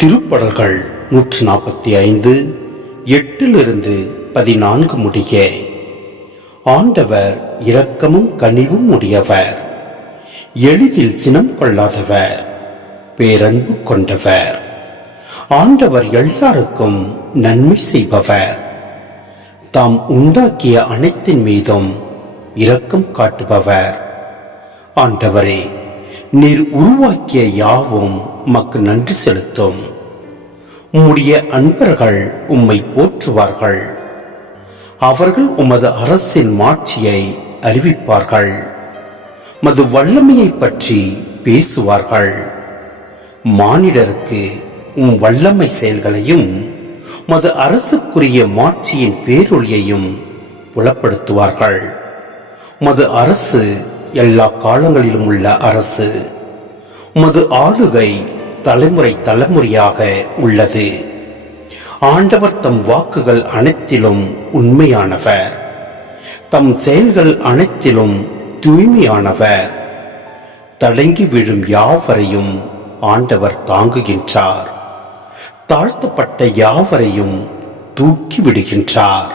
திருப்படல்கள் 145 8 14 முடிய. ஆண்டவர் இரக்கமும் கனிவும் உடையவர், எளிதில் சினம் கொள்ளாதவர், பேரன்பு கொண்டவர். ஆண்டவர் எல்லாருக்கும் நன்மை செய்பவர், தாம் உண்டாக்கிய அனைத்தின் மீதும் இரக்கம் காட்டுபவர். ஆண்டவரே, நீர் உருவாக்கிய யாவும் உமக்கு நன்றி செலுத்தும். உம்முடைய அன்பர்கள் உம்மை போற்றுவார்கள். அவர்கள் உமது அரசின் மாட்சியை அறிவிப்பார்கள், மது வல்லமையை பற்றி பேசுவார்கள். மானிடருக்கு உம் வல்லமை செயல்களையும் மது அரசுக்குரிய மாட்சியின் பேரொளியையும் புலப்படுத்துவார்கள். மது அரசு எல்லா காலங்களிலும் உள்ள அரசு. உமது ஆளுகை தலைமுறை தலைமுறையாக உள்ளது. ஆண்டவர் தம் வாக்குகள் அனைத்திலும் உண்மையானவர், தம் செயல்கள் அனைத்திலும் தூய்மையானவர். தடங்கி விழும் யாவரையும் ஆண்டவர் தாங்குகின்றார், தாழ்த்தப்பட்ட யாவரையும் தூக்கி விடுகின்றார்.